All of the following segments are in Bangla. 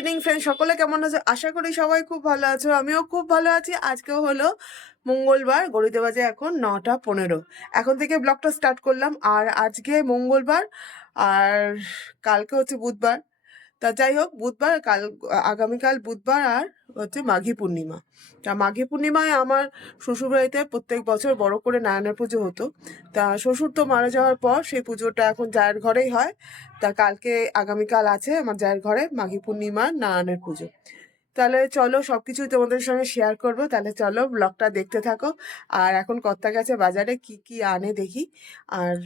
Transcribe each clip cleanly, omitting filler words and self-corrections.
ইভিনিং ফ্রেন্ড, সকলে কেমন আছো? আশা করি সবাই খুব ভালো আছো। আমিও খুব ভালো আছি। আজকেও হলো মঙ্গলবার, ঘড়িতে বাজে এখন 9:15। এখন থেকে ব্লগটা স্টার্ট করলাম। আর আজকে মঙ্গলবার, আর কালকে হচ্ছে বুধবার। তা যাই হোক, বুধবার আগামীকাল বুধবার, আর হচ্ছে মাঘী পূর্ণিমা। তা মাঘী পূর্ণিমায় আমার শ্বশুরবাড়িতে প্রত্যেক বছর বড় করে নারায়ণের পুজো হতো। তা শ্বশুর তো মারা যাওয়ার পর সেই পুজোটা এখন জায়ের ঘরেই হয়। তা আগামীকাল আছে আমার জায়ের ঘরে মাঘী পূর্ণিমার নারায়ণের পুজো। তাহলে চলো সবকিছুই তোমাদের সঙ্গে শেয়ার করবো। তাহলে চলো ব্লগটা দেখতে থাকো। আর এখন কর্তা গেছে বাজারে, কি কি আনে দেখি। আর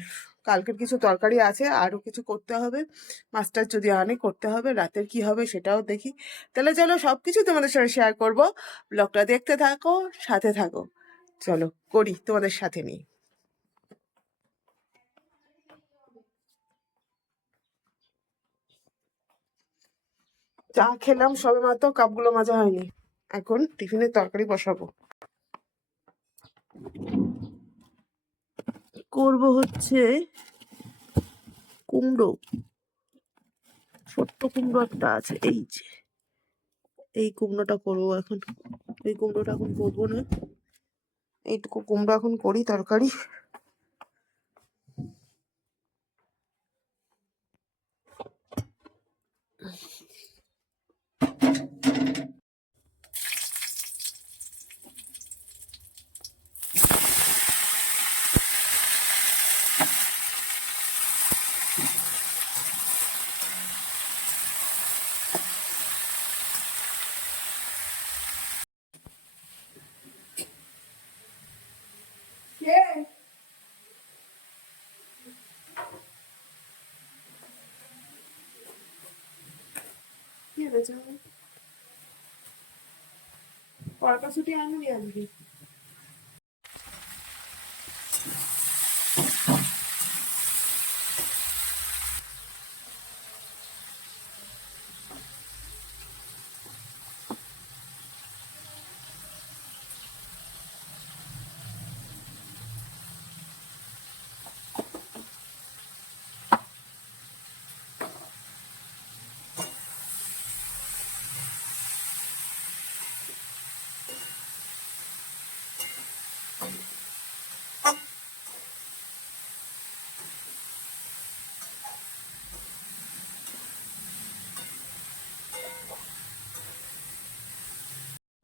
কালকের কিছু তরকারি আছে, আরো কিছু করতে হবে। মাছটা যদি আনে করতে হবে, রাতের কি হবে সেটাও দেখি। তাহলে চলো সবকিছু তোমাদের সঙ্গে শেয়ার করব। ব্লগটা দেখতে থাকো, সাথে থাকো। চলো করি তোমাদের সাথে নিয়ে। চা খেলাম সবে মাত্র, কাপগুলো মাজা হয়নি। এখন টিফিনের তরকারি বসাবো। করব হচ্ছে কুমড়ো, ছোট্ট কুমড়ো একটা আছে, এই যে এই কুমড়োটা করবো এখন। এই কুমড়োটা এখন করবো না, এইটুকু কুমড়ো এখন করি তরকারি। পরকা ছুটি আনুনি আজকে?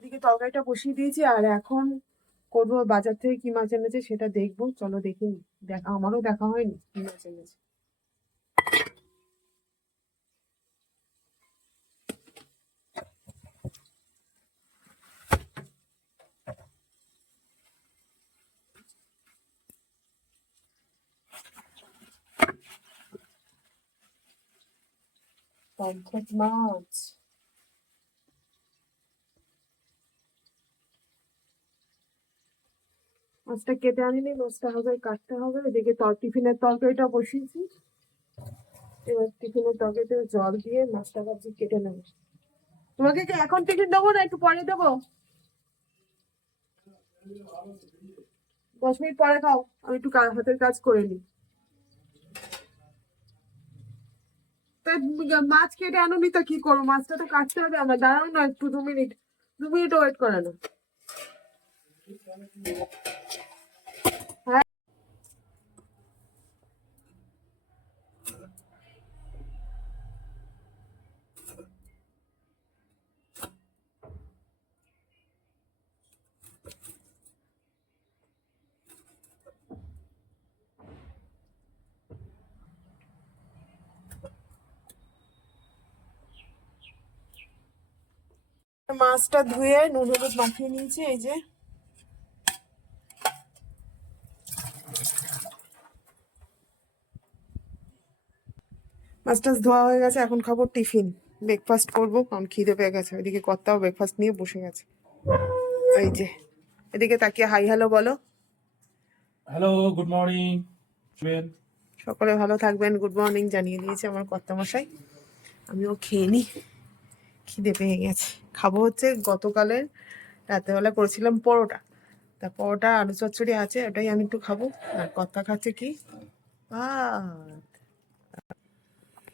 এদিকে তরকারিটা বসিয়ে দিয়েছি, আর এখন করবো বাজার থেকে কি মাছ এনেছে সেটা দেখবো। চলো দেখি, আমারও দেখা হয়নি কি মাছ এনেছে। পমফ্রেট মাছ, মাছটা কেটে আনিনি, মাছটা হবে কাটতে হবে। এদিকে টিফিনের তরকারিটা বসিয়েছি। এবার টিফিনের তরকারিতে জল দিয়ে মাছটা ভাবছি কেটে নেবো। তোমাকে কি এখন টিফিন দেবো না একটু পরে দেবো? 10 মিনিট পরে খাও, আমি একটু হাতের কাজ করে নিই। তা মাছ কেটে আনুনি, তা কি করবো? মাছটা তো কাটতে হবে আমার। দাঁড়াও না একটু, 2 মিনিট, 2 মিনিট ওয়েট করে না। হ্যাঁ, মাছটা ধুয়ে নুন হলুদ মাখিয়ে নিয়েছি। এই যে মাছ টাছ ধোয়া হয়ে গেছে, এখন খাবো টিফিন। ব্রেকফাস্ট করবো, কারণ খিদে পেয়ে গেছে। ওইদিকে কর্তাও ব্রেকফাস্ট নিয়ে বসে গেছে। এই যে এদিকে তাকিয়ে হাই হ্যালো বলো। Hello, good morning. সকলে ভালো থাকবেন, গুড মর্নিং জানিয়ে দিয়েছে আমার কর্তা মশাই। আমিও খেয়ে নিই, খিদে পেয়ে গেছে। খাবো হচ্ছে গতকালের রাতেবেলা করেছিলাম পরোটা। তা পরোটা আলু চচ্চড়ি আছে, ওটাই আমি একটু খাবো। আর কর্তা খাচ্ছে কি ভাত।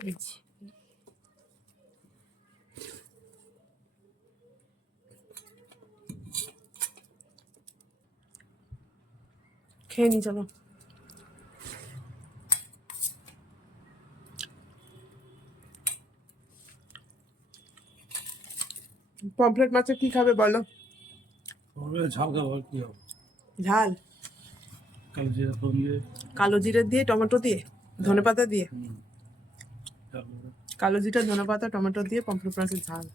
এই যে, খেয়ে নি চলো। পমফ্রেট মাছে কি খাবে বলো? ঝাল খাবো আর কি হবে? ঝাল কালো জিরা ফোড়ন দিয়ে। কালো জিরে দিয়ে টমেটো দিয়ে ধনেপাতা দিয়ে ঝাল হবে। কালো জিরা ধনেপাতা টমেটো দিয়ে পমফ্রেট মাছের ঝাল।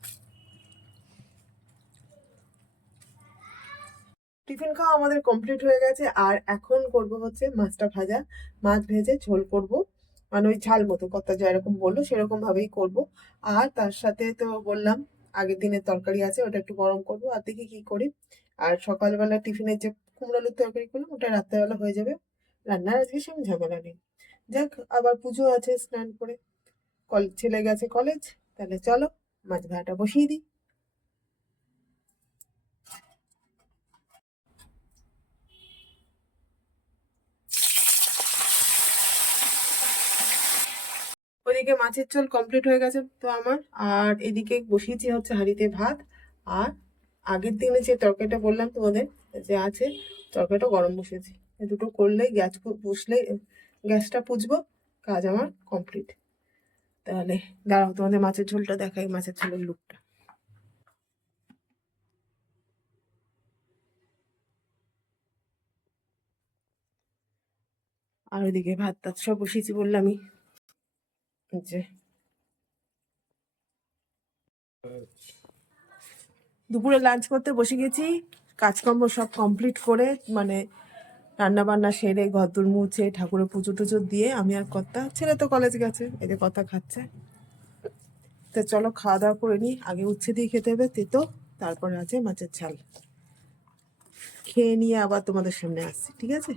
টিফিন খাওয়া আমাদের কমপ্লিট হয়ে গেছে, আর এখন করব হচ্ছে মাছটা ভাজা। মাছ ভেজে ঝোল করব, মানে ওই ঝাল মতো কর্তা যেরকম বললো সেরকম ভাবেই করব। আর তার সাথে তো বললাম আগের দিনের তরকারি আছে, ওটা একটু গরম করব, আর দেখি কি করি। আর সকালবেলা টিফিনের যে কুমড়ো আলুর তরকারি করলাম ওটা রাত্রেবেলা হয়ে যাবে। রান্নার আজকে সেরকম ঝামেলা নেই। যাক, আবার পুজো আছে, স্নান করে ছেলে গেছে কলেজ। তাহলে চলো মাছ ভাজাটা বসিয়ে দিই। ওইদিকে মাছের ঝোল কমপ্লিট হয়ে গেছে তো আমার, আর এদিকে বসিয়েছি হচ্ছে হাঁড়িতে ভাত। আর আগের দিনে যে তরকারিটা বললাম তোমাদের যে আছে, তরকারিটা গরম বসিয়েছি। এই দুটো করলেই বসলে গ্যাসটা পুছবো, কাজ আমার কমপ্লিট। তাহলে দাঁড়াও তোমাদের মাছের ঝোলটা দেখাই, মাছের ঝোলের লুকটা। আর ওইদিকে ভাত টাত সব বসিয়েছি বললামই যে। দুপুরে লাঞ্চ করতে বসে গেছি, কাজকর্ম সব কমপ্লিট করে, মানে রান্না বান্না সেরে ঘরদোর মুছে ঠাকুরের পুজো টুজো দিয়ে আমি আর কর্তা, ছেলে তো কলেজ গেছে, এই যে কর্তা খাচ্ছে। তো চলো খাওয়া দাওয়া করে নিই, আগে উচ্ছে দিয়ে খেতে হবে তেতো, তারপরে আছে মাছের ঝাল। খেয়ে নিয়ে আবার তোমাদের সামনে আসছি, ঠিক আছে?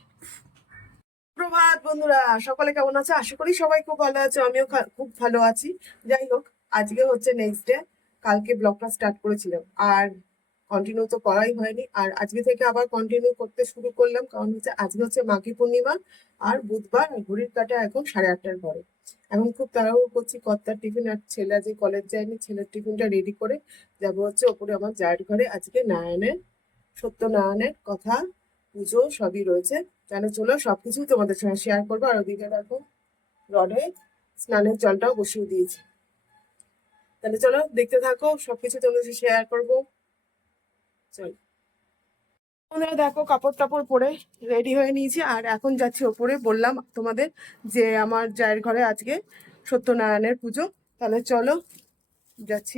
প্রভাত বন্ধুরা, সকলে কেমন আছে? আশা করি সবাই খুব ভালো আছে, আমিও খুব ভালো আছি। যাই হোক, আজকে হচ্ছে নেক্সট ডে। কালকে ব্লগটা স্টার্ট করেছিলাম আর কন্টিনিউ তো করাই হয়নি, আর আজকে থেকে আবার কন্টিনিউ করতে শুরু করলাম, কারণ হচ্ছে আজকে হচ্ছে মাঘী পূর্ণিমা আর বুধবার, আর ঘড়ির কাঁটা এখন 8:30 পরে। এখন খুব তাড়াহুড়ো করছি, কর্তার টিফিন, আর ছেলে আজকে কলেজ যায়নি, ছেলের টিফিনটা রেডি করে যাবো হচ্ছে ওপরে আমার জায়ের ঘরে। আজকে সত্যনারায়ণের কথা, পুজো সবই রয়েছে। তাহলে চলো সবকিছুই তোমাদের সঙ্গে শেয়ার করবো। আর ওদিকে দেখো রডে স্নানের জলটাও বসিয়ে দিয়েছি। তাহলে চলো দেখতে থাকো, সবকিছু তোমাদের সাথে শেয়ার করবো। চলো বন্ধুরা, দেখো কাপড় টাপড় পরে রেডি হয়ে নিয়েছি, আর এখন যাচ্ছি ওপরে। বললাম তোমাদের যে আমার জায়ের ঘরে আজকে সত্যনারায়ণের পুজো। তাহলে চলো যাচ্ছি,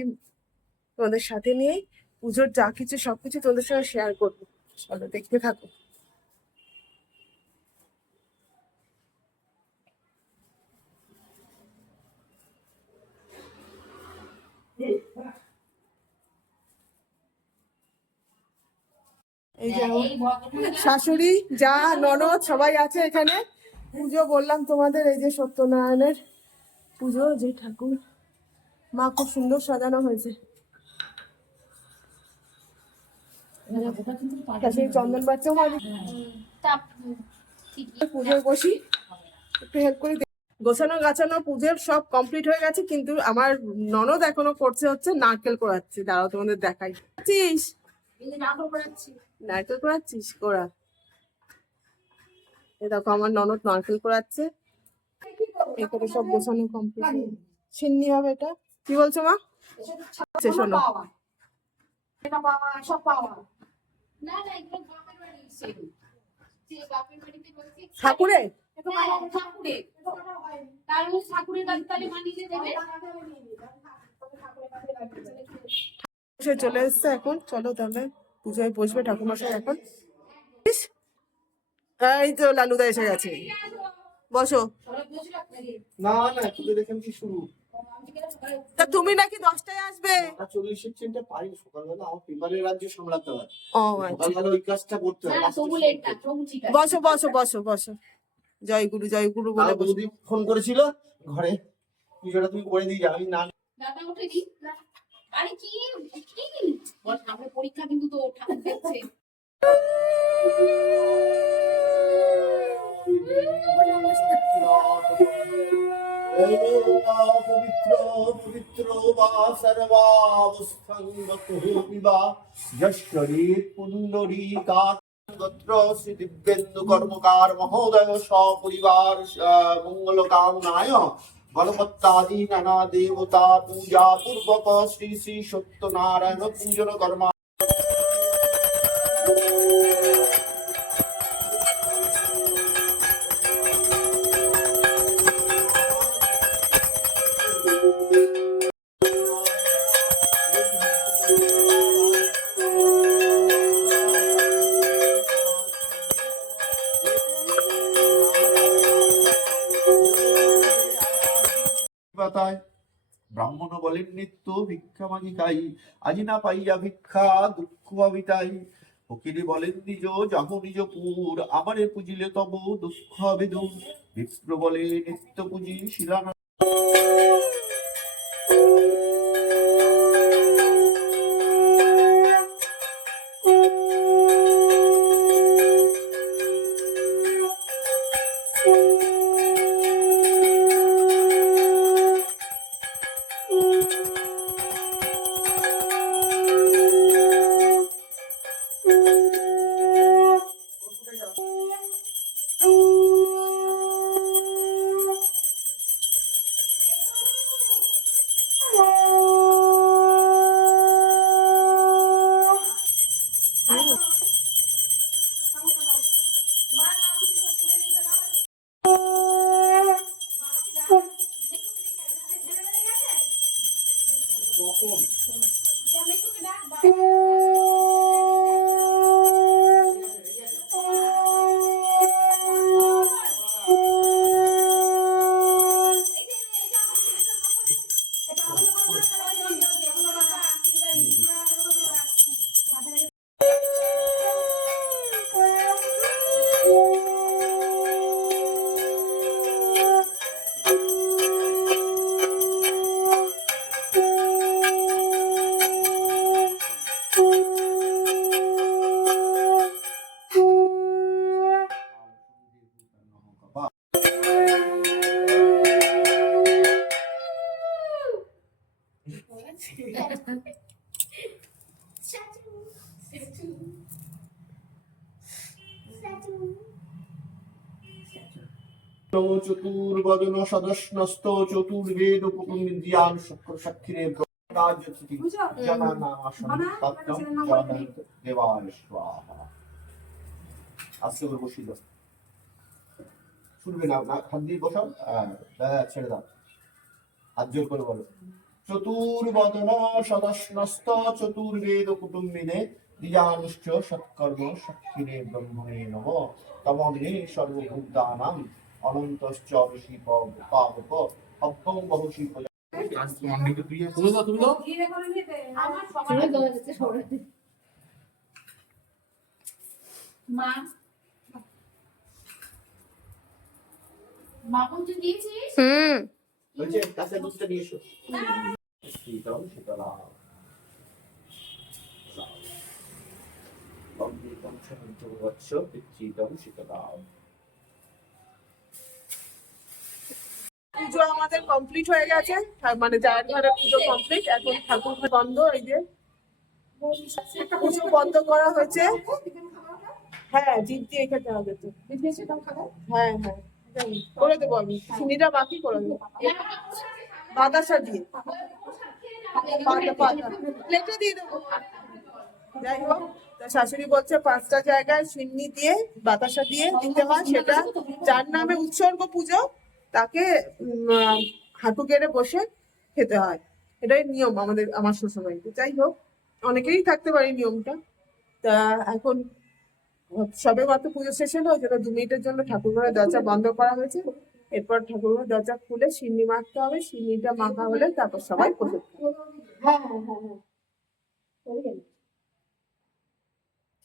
তোমাদের সাথে নিয়ে পুজোর যা কিছু সবকিছু তোমাদের সঙ্গে শেয়ার করবো। চলো দেখতে থাকো। এই যে শাশুড়ি, যা, ননদ সবাই আছে এখানে। পুজো বললাম তোমাদের, এই যে সত্যনারায়ণের পুজো, যে ঠাকুর মা খুব সুন্দর সাজানো হয়েছে। সেই চন্দন বাচ্চাও মাঝে পুজোয় বসি, একটু হেল্প করি। গোছানো গাছানো পুজোর সব কমপ্লিট হয়ে গেছে, কিন্তু আমার ননদ এখনো করছে হচ্ছে নারকেল কোড়াচ্ছে। দাঁড়াও তোমাদের দেখাই। নারকেল কোড়াচ্ছিস? কোড়া। এই দেখো আমার ননদ নারকেল কোড়াচ্ছে। এখানে সব গোছানো কমপ্লিট। সিন্নি হবে এটা। কি বলছো মা? শোনো, ঠাকুরে চলে এসছে এখন। চলো তাহলে পুজোয় বসবে ঠাকুরমশাই এখন। এই তো লালুদা এসে গেছে, বসো। না না, তোদের এখান থেকে শুরু। তা তুমি নাকি 10টায় আসবে? 40 ট্রেনটা পারি সকালবেলা, আমার পেপারের রাজ্য সামলাতে হয়। ও আচ্ছা, সকালবেলা ওই কাজটা করতে হয়। বসো বসো বসো বসো। জয় গুরু জয় গুরু বলে বসো। বৌদি ফোন করেছিল ঘরে, পুজোটা তুমি করে দিয়ে যাও। আমি না দাদা উঠে দি। আরে কি কি বল, সামনে পরীক্ষা কিন্তু, তো ঠাকুর দেখছে। পবিত্র পবিত্র বা সর্বাবস্থান গতঃ বিবা যশ্বরী পুণ্ডরীকাৎ গোত্র শ্রী দিব্যেন্দু কর্মকার মহোদয় সপরিবার মঙ্গল কামনায় গণপত্যাদি নানা দেবতা পূজা পূর্বক শ্রী শ্রী সত্যনারায়ণ পূজন কর্মা ব্রাহ্মণ বলেন নিত্য ভিক্ষা মাগি খাই, আজি না পাইয়া ভিক্ষা দুঃখ ভাবিতাই। ফকিরে বলেন নিজ যাহ নিজ পুর, আমারে পুজিলে তব দুঃখ হবে দূর। বিপ্র বলে নিত্য পুজি শিলানা চতুর্বদন সদস্নস্ত চতুর্বেদ উপকুন্দিয়ান শুক্র সাক্ষীরে ব্রহ্মরাজ্যতি জানানাশন তত্ত্বম জানাত দেবায় স্বাহা। আজকে ওর বসিল শুনবে না, হাত দিয়ে বসাও, ছেড়ে দাও, হাত জোর করে বলো। চতুর্বদন সদস্নস্ত চতুর্বেদ কুটুম্বিনে দ্বিজানুশ্চ সৎকর্ম সাক্ষীরে ব্রহ্মণে নম তমগ্নে সর্বভূতানাং অনন্তশ্চ ঋষি পাবক অব্যং বহুষি পূজা। তুমি দাও, তুমি দাও। মা মা বলতে দিয়েছিস? বলছে কাছে দুধটা নিয়ে এসো। শীতল শীতলা অমৃতম সমুদ্রবৎস শীতল শীতলা। পুজো আমাদের কমপ্লিট হয়ে গেছে, মানে জায়ের ঘরে পুজো কমপ্লিট। এখন ঠাকুর ঘর বন্ধ, এই যে পুজো বন্ধ করা হয়েছে। হ্যাঁ, জিভ দিয়ে খেতে হবে তো। হ্যাঁ হ্যাঁ, করে দেবো আমি, চিনিটা বাকি করে দেবো বাতাসা দিয়ে, প্লেটে দিয়ে দেবো। যাই হোক, শাশুড়ি বলছে 5টা জায়গায় সিন্নি দিয়ে বাতাসা দিয়ে দিতে হয়, সেটা যার নামে উৎসর্গ পুজো তাকে হাঁটু গেড়ে বসে খেতে হয়। এটাই নিয়ম আমার শ্বশুরবাড়িতে। যাই হোক, অনেকেরই থাকতে পারে নিয়মটা। তা এখন সবে মাত্র পুজো শেষ হলো, যেটা 2 মিনিটের জন্য ঠাকুর ঘরের দরজা বন্ধ করা হয়েছে। এরপর ঠাকুর ঘরের দরজা খুলে সিন্নি মাখতে হবে, সিন্নিটা মাখা হলে তারপর সবাই প্রসাদ খাবে। হ্যাঁ হ্যাঁ হ্যাঁ হ্যাঁ,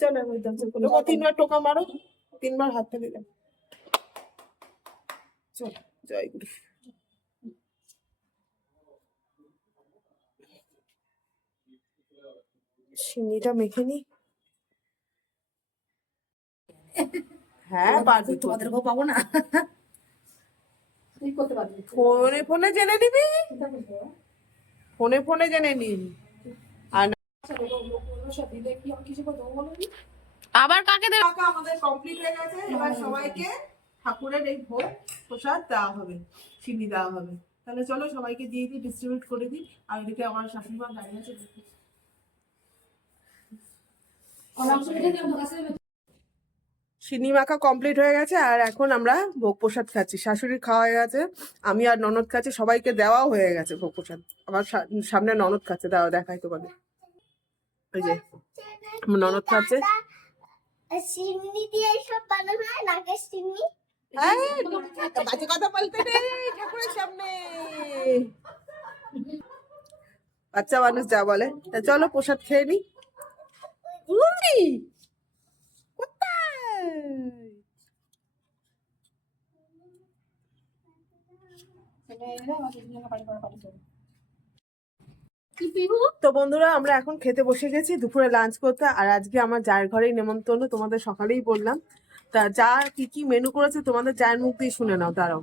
চলো এবার দরজা খুলে 3বার টোকা মারো, 3বার হাত থেকে যাও। চলো, জয় গুরু। সিন্নিটা মেখে নি। হ্যাঁ, পারবি, তোমাদেরকেও পাবো না। ফোনে ফোনে জেনে নিবি, ফোনে ফোনে জেনে নিবি। আর আবার কাকে দেবে? টাকা আমাদের কমপ্লিট হয়ে গেছে, এবার সবাইকে ঠাকুরের এই ভোগ প্রসাদ দেওয়া হবে, চিনি দেওয়া হবে। তাহলে চলো সবাইকে দিয়ে দিই, ডিস্ট্রিবিউট করে দিই। আর এদিকে আমার শাশুড়ি মা দাঁড়িয়ে আছে। চিনি মাখা কমপ্লিট হয়ে গেছে, আর এখন আমরা ভোগ প্রসাদ খাচ্ছি। শাশুড়ির খাওয়া হয়ে গেছে, আমি আর ননদ খাচ্ছি, সবাইকে দেওয়াও হয়ে গেছে ভোগ প্রসাদ। আমার সামনে ননদ খাচ্ছে, দাও দেখাই তোমাকে। ওই যে আমার ননদ খাচ্ছে। চিনি দিয়ে সব বানানো হয়, নাকের চিনি। বাজে কথা বলতে নেই ঠাকুরের সামনে, বাচ্চা মানুষ যা বলে। তা চলো প্রসাদ খেয়ে নি। উই, কোথায়? তো বন্ধুরা, আমরা এখন খেতে বসে গেছি দুপুরে লাঞ্চ করতে। আর আজকে আমার জায়ের ঘরেই নেমন্তন্ন, তোমাদের সকালেই বললাম। তা যা কি কি মেনু করেছে তোমাদের জায়ের মুখ দিয়ে শুনে নাও। দাঁড়াও,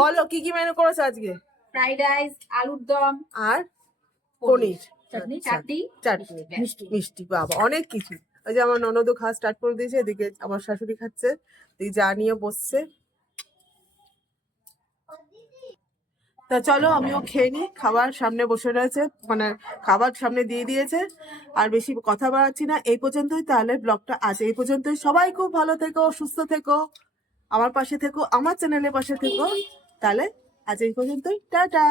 বলো কি কি মেনু করেছে আজকে। ফ্রাইড রাইস, আলুর দম, আর পনির, চাটনি, আচ্ছা, চাটনি, চাটনি, মিষ্টি। মিষ্টি, বাবা অনেক কিছু। ওই যে আমার ননদও খাওয়া স্টার্ট করে দিয়েছে, এদিকে আমার শাশুড়ি খাচ্ছে, এদিকে যা নিয়ে বসছে। তা চলো আমিও খেয়ে নিই, খাবার সামনে বসে রয়েছে, মানে খাবার সামনে দিয়ে দিয়েছে। আর বেশি কথা বাড়াচ্ছি না, এই পর্যন্তই। তাহলে ব্লগটা আজ এই পর্যন্তই। সবাই খুব ভালো থেকো, সুস্থ থেকো, আমার পাশে থেকো, আমার চ্যানেলের পাশে থেকো। তাহলে আজ এই পর্যন্তই, টাটা।